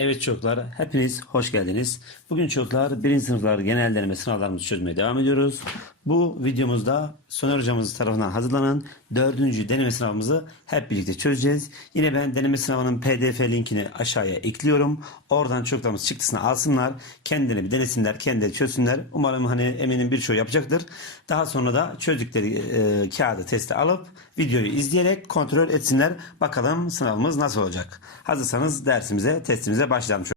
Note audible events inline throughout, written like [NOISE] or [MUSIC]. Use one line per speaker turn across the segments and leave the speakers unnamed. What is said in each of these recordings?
Evet çocuklar, hepiniz hoş geldiniz. Bugün çocuklar birinci sınıflar genel deneme sınavlarımızı çözmeye devam ediyoruz. Bu videomuzda Soner hocamız tarafından hazırlanan dördüncü deneme sınavımızı hep birlikte çözeceğiz. Yine ben deneme sınavının pdf linkini aşağıya ekliyorum. Oradan çocuklarımız çıktısını alsınlar. Kendilerini bir denesinler, kendileri çözsünler. Umarım hani eminim birçoğu yapacaktır. Daha sonra da çözdükleri e, kağıdı testi alıp videoyu izleyerek kontrol etsinler. Bakalım sınavımız nasıl olacak. Hazırsanız dersimize, testimize başlayalım.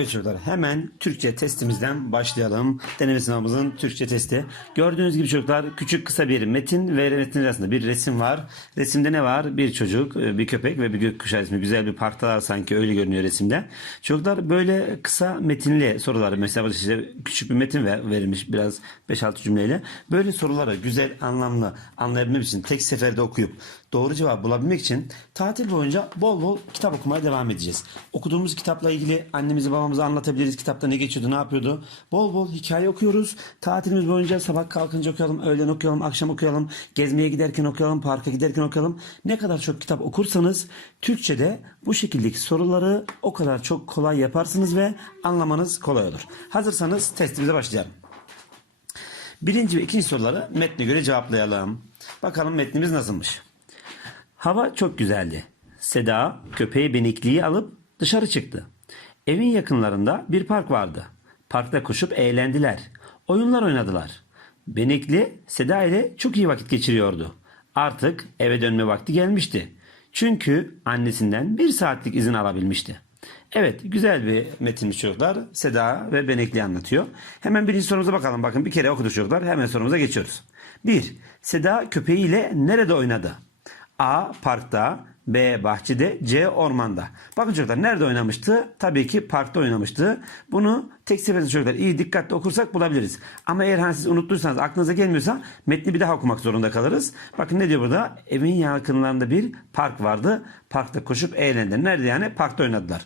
Evet çocuklar hemen Türkçe testimizden başlayalım. Deneme sınavımızın Türkçe testi. Gördüğünüz gibi çocuklar küçük kısa bir metin ve metin arasında bir resim var. Resimde ne var? Bir çocuk, e, bir köpek ve bir gökkuşağı ismi. Güzel bir parktalar sanki öyle görünüyor resimde. Çocuklar böyle kısa metinli soruları mesela işte küçük bir metin ver- verilmiş biraz 5-6 cümleyle. Böyle soruları güzel anlamlı anlayabilmek için tek seferde okuyup doğru cevabı bulabilmek için tatil boyunca bol bol kitap okumaya devam edeceğiz. Okuduğumuz kitapla ilgili annemizi babamıza anlatabiliriz. Kitapta ne geçiyordu, ne yapıyordu. Bol bol hikaye okuyoruz. Tatilimiz boyunca sabah kalkınca okuyalım, öğlen okuyalım, akşam okuyalım, gezmeye giderken okuyalım, parka giderken okuyalım. Ne kadar çok kitap okursanız Türkçe'de bu şekildeki soruları o kadar çok kolay yaparsınız ve anlamanız kolay olur. Hazırsanız testimize başlayalım. Birinci ve ikinci soruları metne göre cevaplayalım. Bakalım metnimiz nasılmış. Hava çok güzeldi. Seda köpeği benikliği alıp dışarı çıktı. Evin yakınlarında bir park vardı. Parkta koşup eğlendiler. Oyunlar oynadılar. Benikli Seda ile çok iyi vakit geçiriyordu. Artık eve dönme vakti gelmişti. Çünkü annesinden bir saatlik izin alabilmişti. Evet güzel bir metinmiş çocuklar. Seda ve Benekli anlatıyor. Hemen birinci sorumuza bakalım. Bakın bir kere okuduk çocuklar. Hemen sorumuza geçiyoruz. 1. Seda köpeğiyle nerede oynadı? A. Parkta B. Bahçede C. Ormanda. Bakın çocuklar nerede oynamıştı? Tabii ki parkta oynamıştı. Bunu tek seferde çocuklar iyi dikkatli okursak bulabiliriz. Ama eğer hani siz unuttuysanız aklınıza gelmiyorsa metni bir daha okumak zorunda kalırız. Bakın ne diyor burada? Evin yakınlarında bir park vardı. Parkta koşup eğlendiler. Nerede yani? Parkta oynadılar.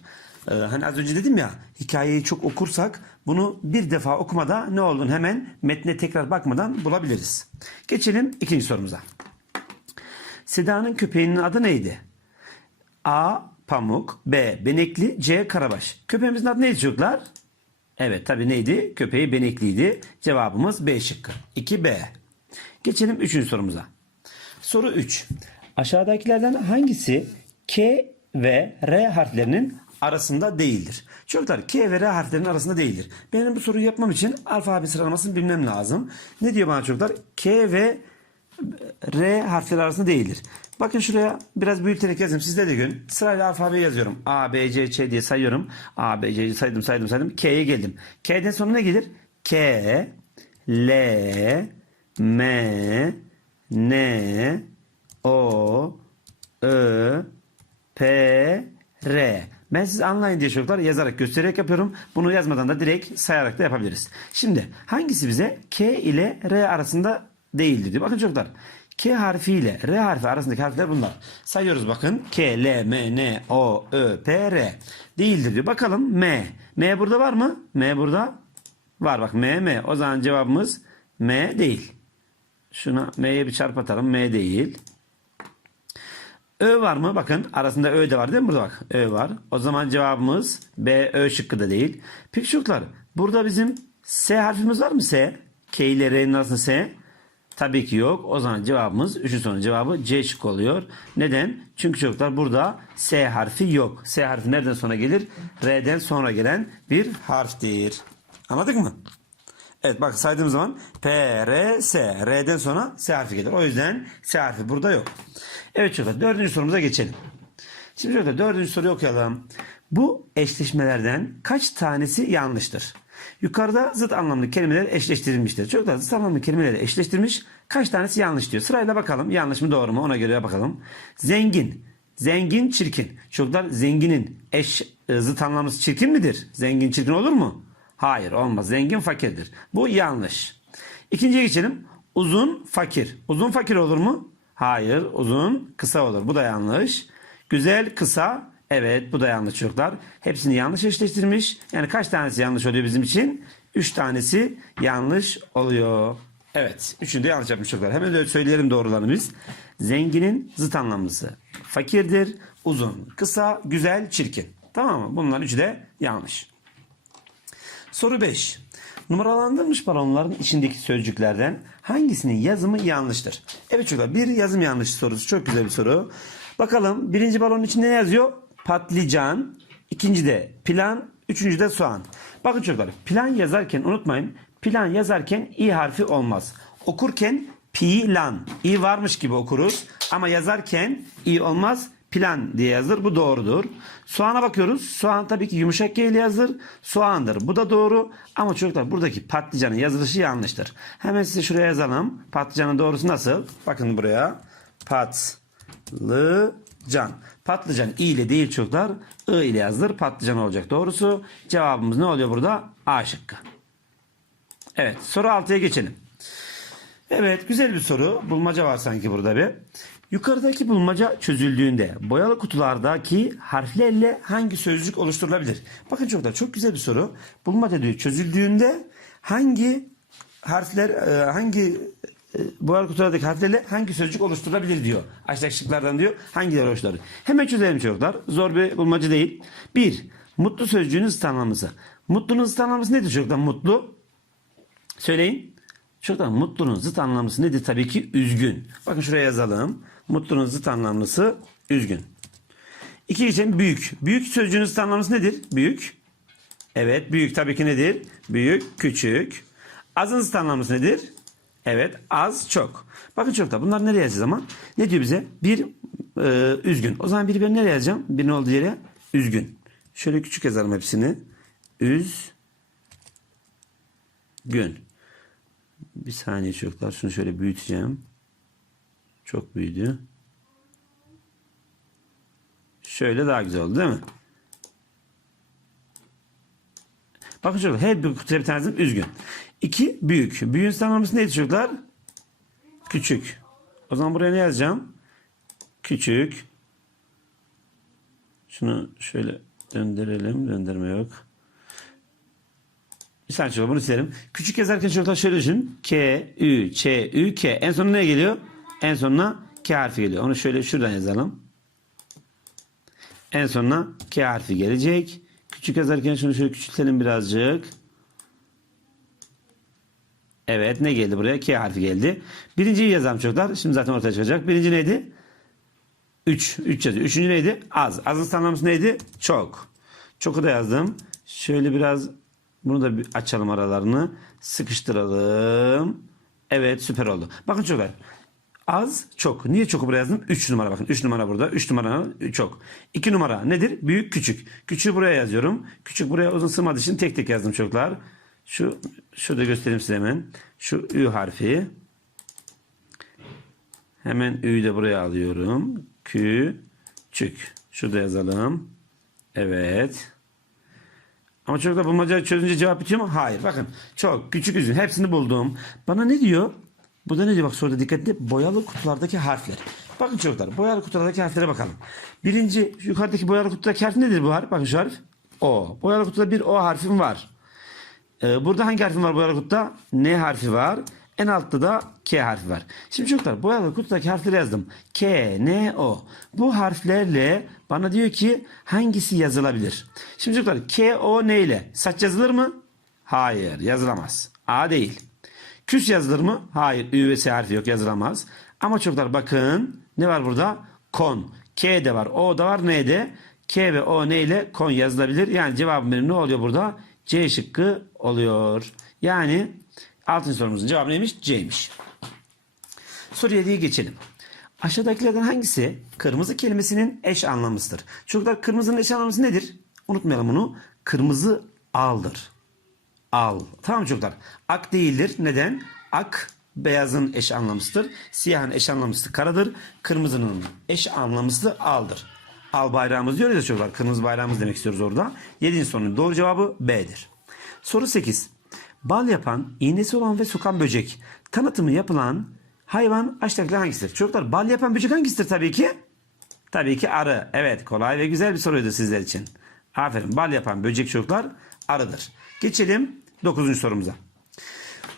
Ee, hani az önce dedim ya hikayeyi çok okursak bunu bir defa okumada ne olduğunu hemen metne tekrar bakmadan bulabiliriz. Geçelim ikinci sorumuza. Seda'nın köpeğinin adı neydi? A. Pamuk B. Benekli C. Karabaş. Köpeğimizin adı neydi çocuklar? Evet tabii neydi? Köpeği benekliydi. Cevabımız B şıkkı. 2B. Geçelim üçüncü sorumuza. Soru 3. Aşağıdakilerden hangisi K ve R harflerinin arasında değildir? Çocuklar K ve R harflerinin arasında değildir. Benim bu soruyu yapmam için alfabe sıralamasını bilmem lazım. Ne diyor bana çocuklar? K ve R harfleri arasında değildir. Bakın şuraya biraz büyüterek yazayım. Sizde de görün. Sırayla alfabeyi yazıyorum. A, B, C, Ç diye sayıyorum. A, B, C saydım saydım saydım. K'ye geldim. K'den sonra ne gelir? K, L, M, N, O, Ö, P, R. Ben siz anlayın diye çocuklar yazarak göstererek yapıyorum. Bunu yazmadan da direkt sayarak da yapabiliriz. Şimdi hangisi bize K ile R arasında değildir diyor. Bakın çocuklar. K harfi ile R harfi arasındaki harfler bunlar. Sayıyoruz bakın. K, L, M, N, O, Ö, P, R. Değildir diyor. Bakalım M. M burada var mı? M burada var. Bak M, M. O zaman cevabımız M değil. Şuna M'ye bir çarp atalım. M değil. Ö var mı? Bakın arasında Ö de var değil mi? Burada bak. Ö var. O zaman cevabımız B, Ö şıkkı da değil. Peki çocuklar burada bizim S harfimiz var mı S? K ile R'nin arasında S. Tabii ki yok. O zaman cevabımız 3. sorunun cevabı C şıkkı oluyor. Neden? Çünkü çocuklar burada S harfi yok. S harfi nereden sonra gelir? R'den sonra gelen bir harftir. Anladık mı? Evet bak saydığım zaman P, R, S. R'den sonra S harfi gelir. O yüzden S harfi burada yok. Evet çocuklar dördüncü sorumuza geçelim. Şimdi çocuklar dördüncü soruyu okuyalım. Bu eşleşmelerden kaç tanesi yanlıştır? Yukarıda zıt anlamlı kelimeler eşleştirilmiştir. Çocuklar zıt anlamlı kelimeleri eşleştirmiş. Kaç tanesi yanlış diyor. Sırayla bakalım yanlış mı doğru mu ona göre bakalım. Zengin. Zengin çirkin. Çocuklar zenginin eş e, zıt anlamlısı çirkin midir? Zengin çirkin olur mu? Hayır olmaz. Zengin fakirdir. Bu yanlış. İkinciye geçelim. Uzun fakir. Uzun fakir olur mu? Hayır. Uzun kısa olur. Bu da yanlış. Güzel kısa. Evet bu da yanlış çocuklar. Hepsini yanlış eşleştirmiş. Yani kaç tanesi yanlış oluyor bizim için? Üç tanesi yanlış oluyor. Evet. Üçünü de yanlış yapmış çocuklar. Hemen de söyleyelim doğrularını biz. Zenginin zıt anlamlısı. Fakirdir. Uzun, kısa, güzel, çirkin. Tamam mı? Bunlar üçü de yanlış. Soru 5. Numaralandırılmış balonların içindeki sözcüklerden hangisinin yazımı yanlıştır? Evet çocuklar bir yazım yanlış sorusu. Çok güzel bir soru. Bakalım birinci balonun içinde ne yazıyor? Patlıcan. İkinci de plan. Üçüncü de soğan. Bakın çocuklar plan yazarken unutmayın. Plan yazarken i harfi olmaz. Okurken plan. i varmış gibi okuruz. Ama yazarken i olmaz plan diye yazılır. Bu doğrudur. Soğana bakıyoruz. Soğan tabii ki yumuşak G ile yazılır. Soğandır. Bu da doğru. Ama çocuklar buradaki patlıcanın yazılışı yanlıştır. Hemen size şuraya yazalım. Patlıcanın doğrusu nasıl? Bakın buraya. Patlıcan. Patlıcan i ile değil çocuklar. I ile yazılır. Patlıcan olacak doğrusu. Cevabımız ne oluyor burada? A şıkkı. Evet soru 6'ya geçelim. Evet güzel bir soru. Bulmaca var sanki burada bir. Yukarıdaki bulmaca çözüldüğünde boyalı kutulardaki harflerle hangi sözcük oluşturulabilir? Bakın çocuklar çok güzel bir soru. Bulmaca diyor çözüldüğünde hangi harfler e, hangi boyalı kutulardaki harflerle hangi sözcük oluşturulabilir diyor. Aşağıdaki şıklardan diyor hangileri oluşturulur. Hemen çözelim çocuklar. Zor bir bulmaca değil. Bir, mutlu sözcüğünün zıt anlamlısı. Mutlunun zıt anlamlısı nedir çocuklar? Mutlu. Söyleyin. Şurada mutlunun zıt anlamlısı nedir? Tabii ki üzgün. Bakın şuraya yazalım. Mutlunun zıt anlamlısı üzgün. İki geçelim büyük. Büyük sözcüğünün zıt anlamlısı nedir? Büyük. Evet büyük tabii ki nedir? Büyük, küçük. Azın zıt anlamlısı nedir? Evet az, çok. Bakın çocuklar bunlar nereye yazacağız ama? Ne diyor bize? Bir e, üzgün. O zaman biri ben nereye yazacağım? Birinin olduğu yere üzgün. Şöyle küçük yazalım hepsini. Üzgün. Bir saniye çocuklar. Şunu şöyle büyüteceğim. Çok büyüdü. Şöyle daha güzel oldu değil mi? Bakın çocuklar her bir kutuya bir tanesi üzgün. İki büyük. Büyüğün sınırlaması neydi çocuklar? Küçük. O zaman buraya ne yazacağım? Küçük. Şunu şöyle döndürelim. Döndürme yok. Bir saniye çocuklar bunu silelim. Küçük yazarken çocuklar şöyle düşünün. K, Ü, Ç, Ü, K. En sonuna ne geliyor? En sonuna K harfi geliyor. Onu şöyle şuradan yazalım. En sonuna K harfi gelecek. Küçük yazarken şunu şöyle küçültelim birazcık. Evet ne geldi buraya? K harfi geldi. Birinciyi yazalım çocuklar. Şimdi zaten ortaya çıkacak. Birinci neydi? 3. 3 yazıyor. Üçüncü neydi? Az. Azın tanımlaması neydi? Çok. Çok'u da yazdım. Şöyle biraz bunu da bir açalım aralarını. Sıkıştıralım. Evet süper oldu. Bakın çocuklar. Az çok. Niye çoku buraya yazdım? 3 numara bakın. 3 numara burada. 3 numara çok. 2 numara nedir? Büyük küçük. Küçüğü buraya yazıyorum. Küçük buraya uzun sığmadığı için tek tek yazdım çocuklar. Şu şurada göstereyim size hemen. Şu Ü harfi. Hemen Ü'yü de buraya alıyorum. Küçük. Şurada yazalım. Evet. Ama çocuklar bulmacayı çözünce cevap bitiyor mu? Hayır. Bakın çok küçük üzüm. Hepsini buldum. Bana ne diyor? Burada ne diyor? Bak soruda dikkatli. Boyalı kutulardaki harfler. Bakın çocuklar boyalı kutulardaki harflere bakalım. Birinci yukarıdaki boyalı kutudaki harf nedir bu harf? Bakın şu harf. O. Boyalı kutuda bir O harfim var. Ee, burada hangi harfim var boyalı kutuda? N harfi var. En altta da K harfi var. Şimdi çocuklar boyalı kutudaki harfleri yazdım. K, N, O. Bu harflerle bana diyor ki hangisi yazılabilir? Şimdi çocuklar K, O, N ile saç yazılır mı? Hayır yazılamaz. A değil. Küs yazılır mı? Hayır. Ü ve S harfi yok yazılamaz. Ama çocuklar bakın ne var burada? Kon. K de var. O da var. N de. K ve O N ile kon yazılabilir. Yani cevabım benim ne oluyor burada? C şıkkı oluyor. Yani altıncı sorumuzun cevabı neymiş? C'ymiş. Soru 7'ye geçelim. Aşağıdakilerden hangisi kırmızı kelimesinin eş anlamlısıdır? Çocuklar kırmızının eş anlamlısı nedir? Unutmayalım bunu. Kırmızı aldır. Al. Tamam çocuklar? Ak değildir. Neden? Ak beyazın eş anlamlısıdır. Siyahın eş anlamlısı karadır. Kırmızının eş anlamlısı aldır. Al bayrağımız diyoruz ya çocuklar. Kırmızı bayrağımız demek istiyoruz orada. Yedinci sorunun doğru cevabı B'dir. Soru 8. Bal yapan, iğnesi olan ve sokan böcek. Tanıtımı yapılan hayvan aşağıdakiler hangisidir? Çocuklar bal yapan böcek hangisidir tabii ki? Tabii ki arı. Evet kolay ve güzel bir soruydu sizler için. Aferin. Bal yapan böcek çocuklar arıdır. Geçelim 9. sorumuza.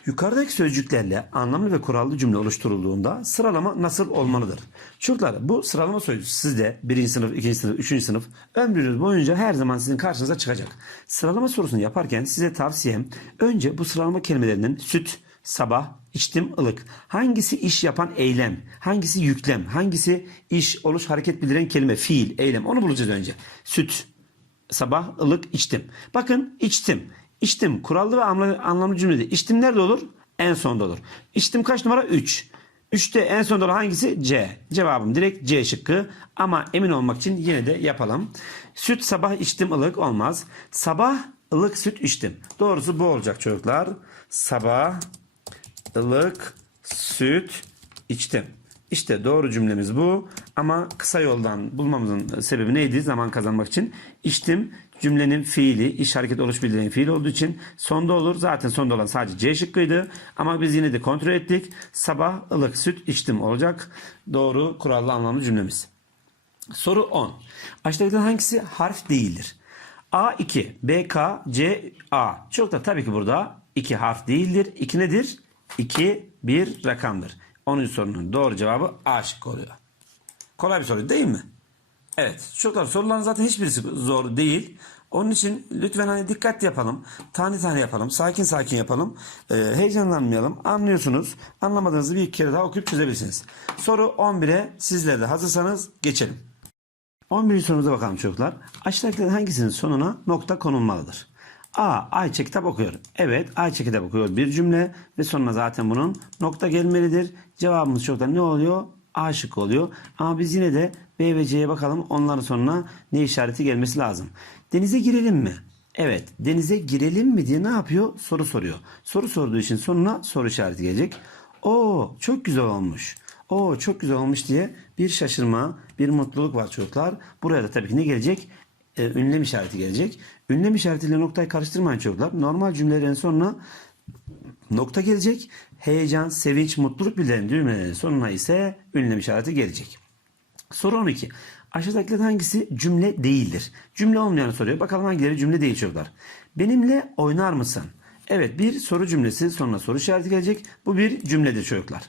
Yukarıdaki sözcüklerle anlamlı ve kurallı cümle oluşturulduğunda sıralama nasıl olmalıdır? Çocuklar bu sıralama sözcüğü sizde birinci sınıf, ikinci sınıf, üçüncü sınıf ömrünüz boyunca her zaman sizin karşınıza çıkacak. Sıralama sorusunu yaparken size tavsiyem önce bu sıralama kelimelerinden süt, sabah, içtim, ılık. Hangisi iş yapan eylem, hangisi yüklem, hangisi iş, oluş, hareket bildiren kelime, fiil, eylem onu bulacağız önce. Süt, sabah, ılık, içtim. Bakın içtim. İçtim kurallı ve anlamlı, cümlede. İçtim nerede olur? En sonda olur. İçtim kaç numara? 3. 3'te en sonda olan hangisi? C. Cevabım direkt C şıkkı. Ama emin olmak için yine de yapalım. Süt sabah içtim ılık olmaz. Sabah ılık süt içtim. Doğrusu bu olacak çocuklar. Sabah ılık süt içtim. İşte doğru cümlemiz bu. Ama kısa yoldan bulmamızın sebebi neydi? Zaman kazanmak için. İçtim cümlenin fiili, iş hareket oluş bildiren fiil olduğu için sonda olur. Zaten sonda olan sadece C şıkkıydı. Ama biz yine de kontrol ettik. Sabah ılık süt içtim olacak. Doğru kurallı anlamlı cümlemiz. Soru 10. Aşağıdakilerden hangisi harf değildir? A2, BK, C, A. Çok da tabii ki burada 2 harf değildir. 2 nedir? 2 bir rakamdır. 10. sorunun doğru cevabı A şıkkı oluyor. Kolay bir soru değil mi? Evet. Çocuklar soruların zaten hiçbirisi zor değil. Onun için lütfen hani dikkat yapalım. Tane tane yapalım. Sakin sakin yapalım. Ee, heyecanlanmayalım. Anlıyorsunuz. Anlamadığınızı bir kere daha okuyup çözebilirsiniz. Soru 11'e sizler de hazırsanız geçelim. 11. sorumuza bakalım çocuklar. Aşağıdakilerden hangisinin sonuna nokta konulmalıdır? A. Ayça kitap okuyor. Evet Ayça kitap okuyor bir cümle ve sonuna zaten bunun nokta gelmelidir. Cevabımız çocuklar ne oluyor? A şıkkı oluyor. Ama biz yine de B ve C'ye bakalım. Onların sonuna ne işareti gelmesi lazım. Denize girelim mi? Evet denize girelim mi diye ne yapıyor? Soru soruyor. Soru sorduğu için sonuna soru işareti gelecek. Oo çok güzel olmuş. Oo çok güzel olmuş diye bir şaşırma, bir mutluluk var çocuklar. Buraya da tabii ki ne gelecek? Ee, ünlem işareti gelecek. Ünlem işaretiyle noktayı karıştırmayın çocuklar. Normal cümlelerin sonuna nokta gelecek. Heyecan, sevinç, mutluluk bildiren cümlelerin sonuna ise ünlem işareti gelecek. Soru 12. Aşağıdakilerden hangisi cümle değildir? Cümle olmayanı soruyor. Bakalım hangileri cümle değil çocuklar. Benimle oynar mısın? Evet bir soru cümlesi sonuna soru işareti gelecek. Bu bir cümledir çocuklar.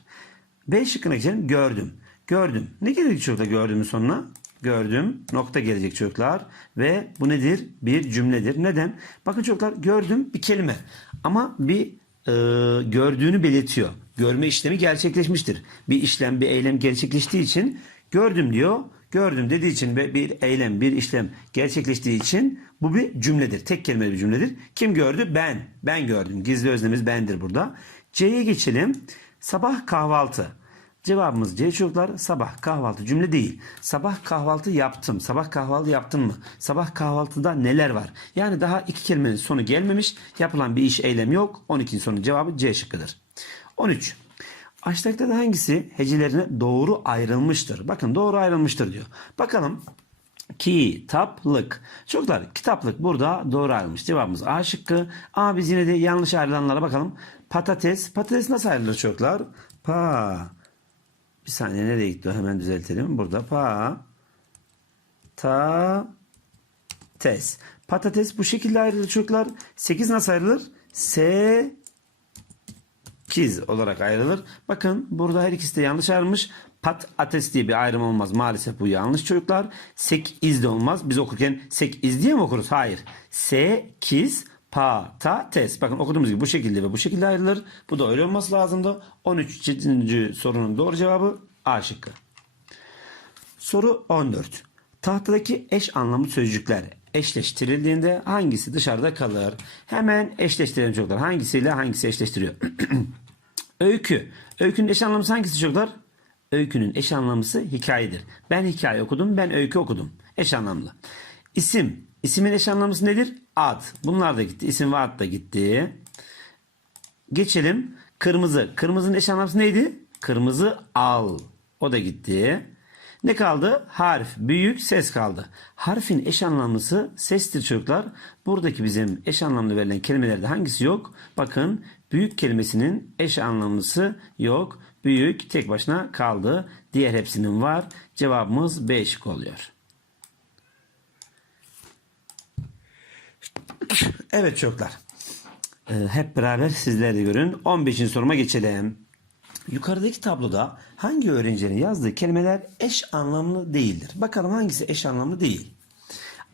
B şıkkına geçelim. Gördüm. Gördüm. Ne gelecek çocuklar gördüğümün sonuna? Gördüm. Nokta gelecek çocuklar. Ve bu nedir? Bir cümledir. Neden? Bakın çocuklar gördüm bir kelime. Ama bir e, gördüğünü belirtiyor. Görme işlemi gerçekleşmiştir. Bir işlem, bir eylem gerçekleştiği için gördüm diyor. Gördüm dediği için ve bir eylem, bir işlem gerçekleştiği için bu bir cümledir. Tek kelimeli bir cümledir. Kim gördü? Ben. Ben gördüm. Gizli öznemiz bendir burada. C'ye geçelim. Sabah kahvaltı. Cevabımız C çocuklar. Sabah kahvaltı cümle değil. Sabah kahvaltı yaptım. Sabah kahvaltı yaptın mı? Sabah kahvaltıda neler var? Yani daha iki kelimenin sonu gelmemiş. Yapılan bir iş eylem yok. 12'nin sonu cevabı C şıkkıdır. 13. Aşağıdakilerden hangisi hecelerine doğru ayrılmıştır? Bakın doğru ayrılmıştır diyor. Bakalım kitaplık. Çocuklar kitaplık burada doğru ayrılmış. Cevabımız A şıkkı. Ama biz yine de yanlış ayrılanlara bakalım. Patates. Patates nasıl ayrılır çocuklar? Pa. Bir saniye nereye gitti? Hemen düzeltelim. Burada pa. Ta. Tes. Patates bu şekilde ayrılır çocuklar. 8 nasıl ayrılır? S. 8 olarak ayrılır. Bakın burada her ikisi de yanlış ayrılmış. Pat ates diye bir ayrım olmaz. Maalesef bu yanlış çocuklar. Sek iz de olmaz. Biz okurken sek iz diye mi okuruz? Hayır. Sekiz patates. Bakın okuduğumuz gibi bu şekilde ve bu şekilde ayrılır. Bu da öyle olması lazımdı. 13. sorunun doğru cevabı A şıkkı. Soru 14. Tahtadaki eş anlamlı sözcükler eşleştirildiğinde hangisi dışarıda kalır? Hemen eşleştirelim çocuklar. Hangisiyle hangisi eşleştiriyor? [CLEARS THROAT] Öykü. Öykünün eş anlamlısı hangisi çocuklar? Öykünün eş anlamlısı hikayedir. Ben hikaye okudum, ben öykü okudum. Eş anlamlı. İsim. İsimin eş anlamlısı nedir? Ad. Bunlar da gitti. İsim ve ad da gitti. Geçelim. Kırmızı. Kırmızının eş anlamlısı neydi? Kırmızı al. O da gitti. Ne kaldı? Harf, büyük, ses kaldı. Harfin eş anlamlısı sestir çocuklar. Buradaki bizim eş anlamlı verilen kelimelerde hangisi yok? Bakın büyük kelimesinin eş anlamlısı yok. Büyük tek başına kaldı. Diğer hepsinin var. Cevabımız B şık oluyor. Evet çocuklar. Ee, hep beraber sizler de görün. 15. soruma geçelim. Yukarıdaki tabloda hangi öğrencinin yazdığı kelimeler eş anlamlı değildir? Bakalım hangisi eş anlamlı değil?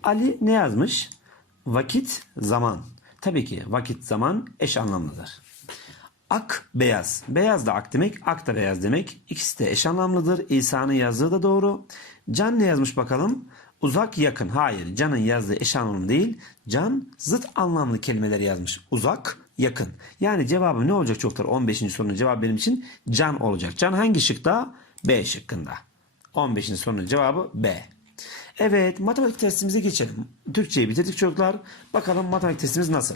Ali ne yazmış? Vakit, zaman. Tabii ki vakit, zaman eş anlamlıdır. Ak, beyaz. Beyaz da ak demek, ak da beyaz demek. İkisi de eş anlamlıdır. İsa'nın yazdığı da doğru. Can ne yazmış bakalım? Uzak, yakın. Hayır, Can'ın yazdığı eş anlamlı değil. Can zıt anlamlı kelimeler yazmış. Uzak, yakın. Yani cevabı ne olacak çocuklar? 15. sorunun cevabı benim için can olacak. Can hangi şıkta? B şıkkında. 15. sorunun cevabı B. Evet, matematik testimize geçelim. Türkçeyi bitirdik çocuklar. Bakalım matematik testimiz nasıl?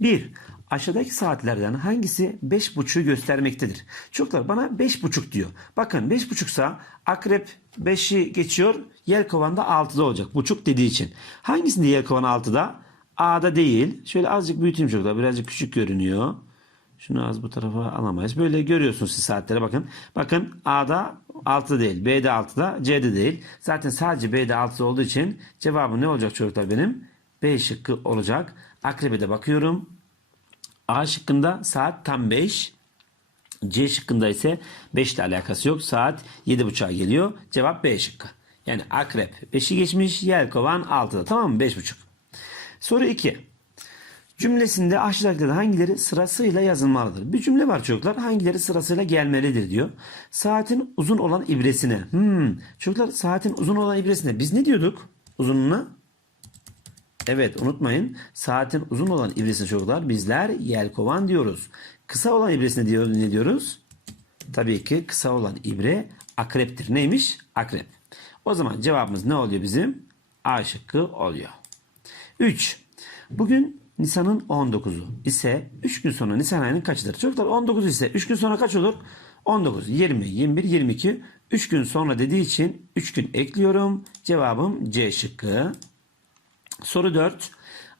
1. Aşağıdaki saatlerden hangisi 5.5'u göstermektedir? Çocuklar bana 5.5 diyor. Bakın 5.5 sa akrep 5'i geçiyor. Yelkovan da 6'da olacak. Buçuk dediği için. Hangisinde yelkovan 6'da? A'da değil. Şöyle azıcık büyüteyim çocuklar. Birazcık küçük görünüyor. Şunu az bu tarafa alamayız. Böyle görüyorsunuz siz saatlere bakın. Bakın A'da 6'da değil. B'de 6'da. C'de değil. Zaten sadece B'de 6'da olduğu için cevabım ne olacak çocuklar benim? B şıkkı olacak. Akrebe de bakıyorum. A şıkkında saat tam 5. C şıkkında ise 5 ile alakası yok. Saat 7.30'a geliyor. Cevap B şıkkı. Yani akrep 5'i geçmiş. Yelkovan 6'da. Tamam mı? 5.30. Soru 2. Cümlesinde aşağıdakilerden hangileri sırasıyla yazılmalıdır? Bir cümle var çocuklar. Hangileri sırasıyla gelmelidir diyor. Saatin uzun olan ibresine. Hmm. Çocuklar saatin uzun olan ibresine biz ne diyorduk? Uzunluğuna? Evet unutmayın. Saatin uzun olan ibresine çocuklar bizler yelkovan diyoruz. Kısa olan ibresine diyor, ne diyoruz? Tabii ki kısa olan ibre akreptir. Neymiş? Akrep. O zaman cevabımız ne oluyor bizim? A şıkkı oluyor. 3. Bugün Nisan'ın 19'u ise 3 gün sonra Nisan ayının kaçıdır? Çocuklar 19 ise 3 gün sonra kaç olur? 19, 20, 21, 22. 3 gün sonra dediği için 3 gün ekliyorum. Cevabım C şıkkı. Soru 4.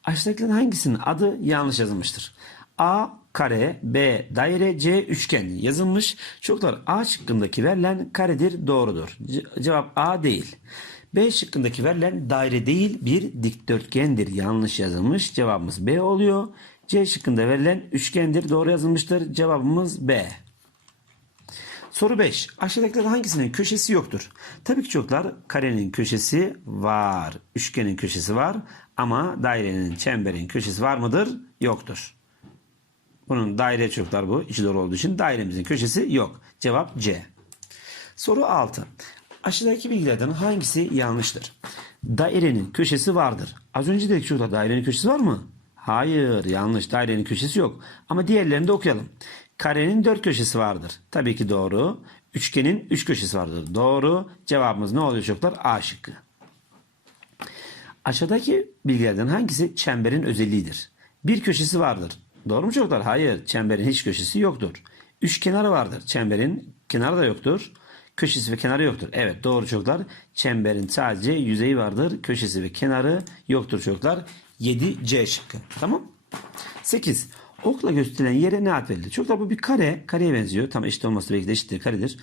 Aşağıdakilerin hangisinin adı yanlış yazılmıştır? A kare, B daire, C üçgen yazılmış. Çocuklar A şıkkındaki verilen karedir doğrudur. Ce- cevap A değil. B şıkkındaki verilen daire değil bir dikdörtgendir. Yanlış yazılmış. Cevabımız B oluyor. C şıkkında verilen üçgendir. Doğru yazılmıştır. Cevabımız B. Soru 5. Aşağıdakilerden hangisinin köşesi yoktur? Tabii ki çocuklar karenin köşesi var. Üçgenin köşesi var. Ama dairenin, çemberin köşesi var mıdır? Yoktur. Bunun daire çocuklar bu. İçi doğru olduğu için dairemizin köşesi yok. Cevap C. Soru 6. Aşağıdaki bilgilerden hangisi yanlıştır? Dairenin köşesi vardır. Az önce dedik çocuklar dairenin köşesi var mı? Hayır yanlış. Dairenin köşesi yok. Ama diğerlerini de okuyalım. Karenin dört köşesi vardır. Tabii ki doğru. Üçgenin üç köşesi vardır. Doğru. Cevabımız ne oluyor çocuklar? A şıkkı. Aşağıdaki bilgilerden hangisi çemberin özelliğidir? Bir köşesi vardır. Doğru mu çocuklar? Hayır. Çemberin hiç köşesi yoktur. Üç kenarı vardır. Çemberin kenarı da yoktur. Köşesi ve kenarı yoktur. Evet doğru çocuklar. Çemberin sadece yüzeyi vardır. Köşesi ve kenarı yoktur çocuklar. 7 C şıkkı. Tamam. 8. Okla gösterilen yere ne ad verilir? Çocuklar bu bir kare. Kareye benziyor. Tam eşit olması belki de eşittir. Karedir.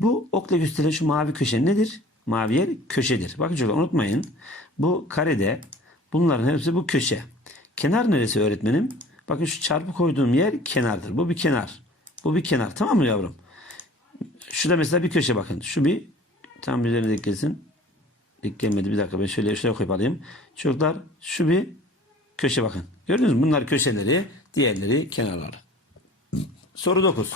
Bu okla gösterilen şu mavi köşe nedir? Mavi yer köşedir. Bakın çocuklar unutmayın. Bu karede bunların hepsi bu köşe. Kenar neresi öğretmenim? Bakın şu çarpı koyduğum yer kenardır. Bu bir kenar. Bu bir kenar. Tamam mı yavrum? Şurada mesela bir köşe bakın. Şu bir tam üzerine gelsin. Denk gelmedi. Bir dakika ben şöyle şuraya koyup alayım. Çocuklar şu bir köşe bakın. Gördünüz mü? Bunlar köşeleri, diğerleri kenarları. Soru 9.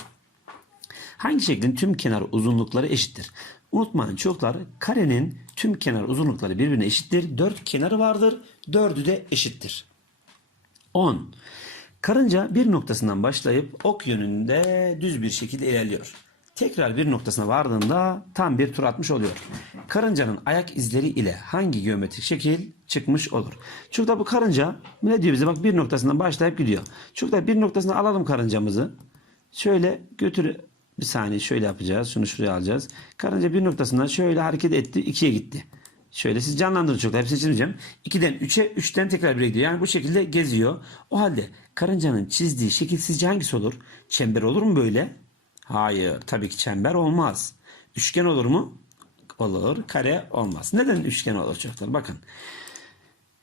Hangi şeklin tüm kenar uzunlukları eşittir? Unutmayın çocuklar karenin tüm kenar uzunlukları birbirine eşittir. Dört kenarı vardır. Dördü de eşittir. 10. Karınca bir noktasından başlayıp ok yönünde düz bir şekilde ilerliyor. Tekrar bir noktasına vardığında tam bir tur atmış oluyor. Karıncanın ayak izleri ile hangi geometrik şekil çıkmış olur? Çocuklar bu karınca ne diyor bize? Bak bir noktasından başlayıp gidiyor. Çocuklar bir noktasına alalım karıncamızı. Şöyle götür bir saniye şöyle yapacağız. Şunu şuraya alacağız. Karınca bir noktasından şöyle hareket etti. ikiye gitti. Şöyle siz canlandırın çocuklar. Hepsini çizmeyeceğim. 2'den 3'e, 3'ten tekrar 1'e gidiyor. Yani bu şekilde geziyor. O halde karıncanın çizdiği şekil sizce hangisi olur? Çember olur mu böyle? Hayır. Tabii ki çember olmaz. Üçgen olur mu? Olur. Kare olmaz. Neden üçgen olur çocuklar? Bakın.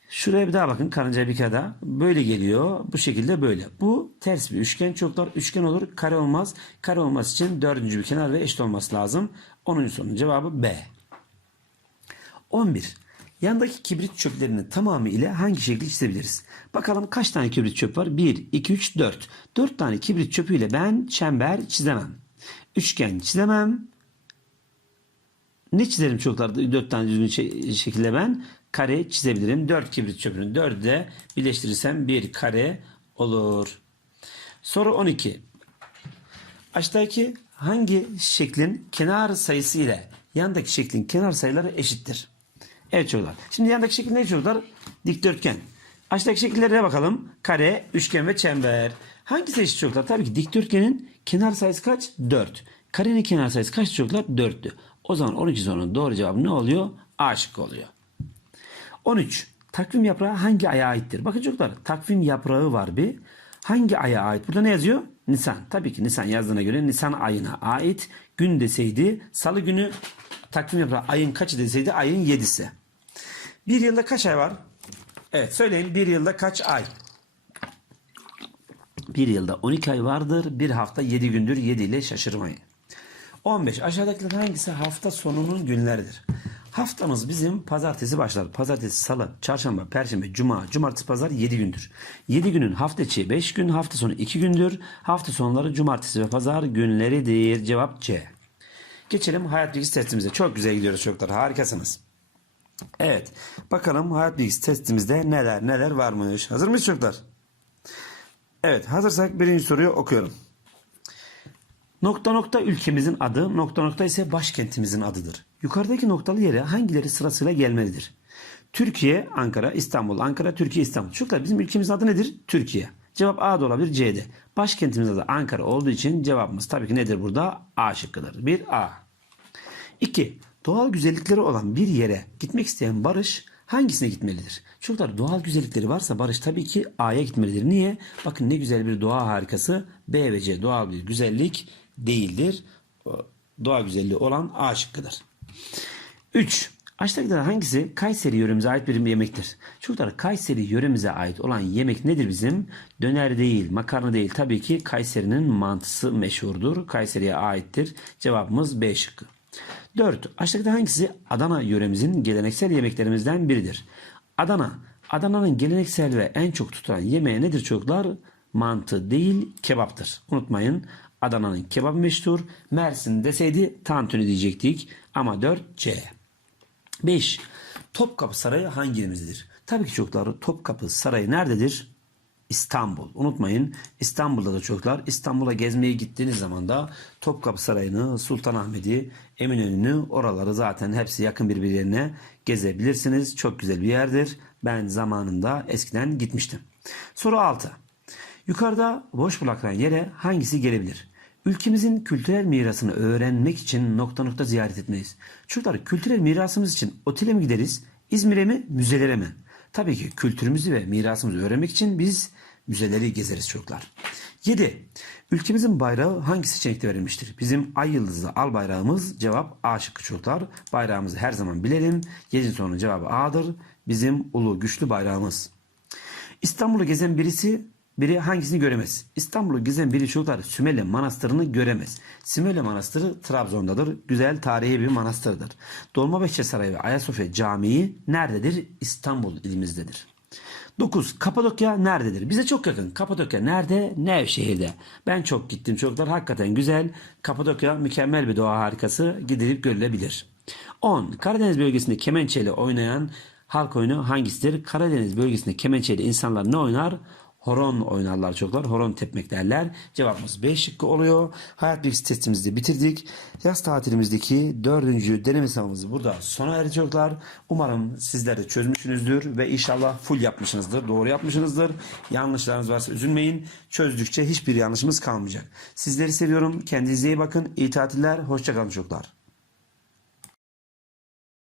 Şuraya bir daha bakın karınca bir kere daha. Böyle geliyor. Bu şekilde böyle. Bu ters bir üçgen. Çoklar üçgen olur. Kare olmaz. Kare olması için dördüncü bir kenar ve eşit olması lazım. 10. sorunun cevabı B. 11. Yandaki kibrit çöplerinin tamamı ile hangi şekli çizebiliriz? Bakalım kaç tane kibrit çöp var? 1, 2, 3, 4. 4 tane kibrit çöpüyle ben çember çizemem. Üçgen çizemem. Ne çizerim çocuklar? 4 tane düzgün şe- şekilde ben kare çizebilirim. 4 kibrit çöpünün 4'ü de birleştirirsem bir kare olur. Soru 12. Aşağıdaki hangi şeklin kenar sayısı ile yandaki şeklin kenar sayıları eşittir? Evet çocuklar. Şimdi yandaki şekil ne çocuklar? Dikdörtgen. Aşağıdaki şekillere bakalım. Kare, üçgen ve çember. Hangisi eşit çocuklar? Tabii ki dikdörtgenin kenar sayısı kaç? 4. Karenin kenar sayısı kaç çocuklar? 4'tü. O zaman 12 sorunun doğru cevabı ne oluyor? A şıkkı oluyor. 13. Takvim yaprağı hangi aya aittir? Bakın çocuklar takvim yaprağı var bir. Hangi aya ait? Burada ne yazıyor? Nisan. Tabii ki Nisan yazdığına göre Nisan ayına ait. Gün deseydi salı günü takvim yaprağı ayın kaçı deseydi ayın 7'si. Bir yılda kaç ay var? Evet söyleyin bir yılda kaç ay? Bir yılda 12 ay vardır. Bir hafta 7 gündür. 7 ile şaşırmayın. 15. Aşağıdakilerden hangisi hafta sonunun günleridir? Haftamız bizim pazartesi başlar. Pazartesi, salı, çarşamba, perşembe, cuma, cumartesi, pazar 7 gündür. 7 günün hafta içi 5 gün, hafta sonu 2 gündür. Hafta sonları cumartesi ve pazar günleridir. Cevap C. Geçelim hayat bilgisi testimize. Çok güzel gidiyoruz çocuklar. Harikasınız. Evet. Bakalım hayat bilgisi testimizde neler neler varmış. Hazır mıyız çocuklar? Evet. Hazırsak birinci soruyu okuyorum. Nokta nokta ülkemizin adı, nokta nokta ise başkentimizin adıdır. Yukarıdaki noktalı yere hangileri sırasıyla gelmelidir? Türkiye, Ankara, İstanbul, Ankara, Türkiye, İstanbul. Çocuklar bizim ülkemizin adı nedir? Türkiye. Cevap A da olabilir, C'de. Başkentimiz adı Ankara olduğu için cevabımız tabii ki nedir burada? A şıkkıdır. 1 A. 2. Doğal güzellikleri olan bir yere gitmek isteyen Barış hangisine gitmelidir? Çocuklar doğal güzellikleri varsa Barış tabii ki A'ya gitmelidir. Niye? Bakın ne güzel bir doğa harikası. B ve C doğal bir güzellik değildir. Doğa güzelliği olan A şıkkıdır. 3. Aşağıdakilerden hangisi Kayseri yöremize ait bir yemektir? Çocuklar Kayseri yöremize ait olan yemek nedir bizim? Döner değil, makarna değil. Tabii ki Kayseri'nin mantısı meşhurdur. Kayseri'ye aittir. Cevabımız B şıkkı. 4. Aşağıdaki hangisi Adana yöremizin geleneksel yemeklerimizden biridir? Adana. Adana'nın geleneksel ve en çok tutulan yemeği nedir çocuklar? Mantı değil kebaptır. Unutmayın Adana'nın kebabı meşhur. Mersin deseydi tantuni diyecektik. Ama 4 C. 5. Topkapı Sarayı hangi ilimizdedir? Tabii ki çocuklar Topkapı Sarayı nerededir? İstanbul. Unutmayın İstanbul'da da çocuklar İstanbul'a gezmeye gittiğiniz zaman da Topkapı Sarayı'nı, Sultanahmet'i, Eminönü'nü oraları zaten hepsi yakın birbirlerine gezebilirsiniz. Çok güzel bir yerdir. Ben zamanında eskiden gitmiştim. Soru 6. Yukarıda boş bırakılan yere hangisi gelebilir? Ülkemizin kültürel mirasını öğrenmek için nokta nokta ziyaret etmeyiz. Çocuklar kültürel mirasımız için otele mi gideriz, İzmir'e mi, müzelere mi? Tabii ki kültürümüzü ve mirasımızı öğrenmek için biz müzeleri gezeriz çocuklar. 7. Ülkemizin bayrağı hangi seçenekte verilmiştir? Bizim ay yıldızlı al bayrağımız cevap A şıkkı çocuklar. Bayrağımızı her zaman bilelim. 7 sorunun cevabı A'dır. Bizim ulu güçlü bayrağımız. İstanbul'u gezen birisi biri hangisini göremez? İstanbul'u gezen biri çocuklar Sümele Manastırı'nı göremez. Sümele Manastırı Trabzon'dadır. Güzel tarihi bir manastırdır. Dolmabahçe Sarayı ve Ayasofya Camii nerededir? İstanbul ilimizdedir. 9. Kapadokya nerededir? Bize çok yakın. Kapadokya nerede? Nevşehir'de. Ben çok gittim çocuklar. Hakikaten güzel. Kapadokya mükemmel bir doğa harikası. Gidilip görülebilir. 10. Karadeniz bölgesinde kemençeyle oynayan halk oyunu hangisidir? Karadeniz bölgesinde kemençeyle insanlar ne oynar? Horon oynarlar çocuklar. Horon tepmek derler. Cevabımız B şıkkı oluyor. Hayat bilgisi testimizi de bitirdik. Yaz tatilimizdeki dördüncü deneme sınavımız burada sona erdi çocuklar. Umarım sizler de çözmüşsünüzdür ve inşallah full yapmışsınızdır. Doğru yapmışsınızdır. Yanlışlarınız varsa üzülmeyin. Çözdükçe hiçbir yanlışımız kalmayacak. Sizleri seviyorum. Kendinize iyi bakın. İyi tatiller. Hoşçakalın çocuklar.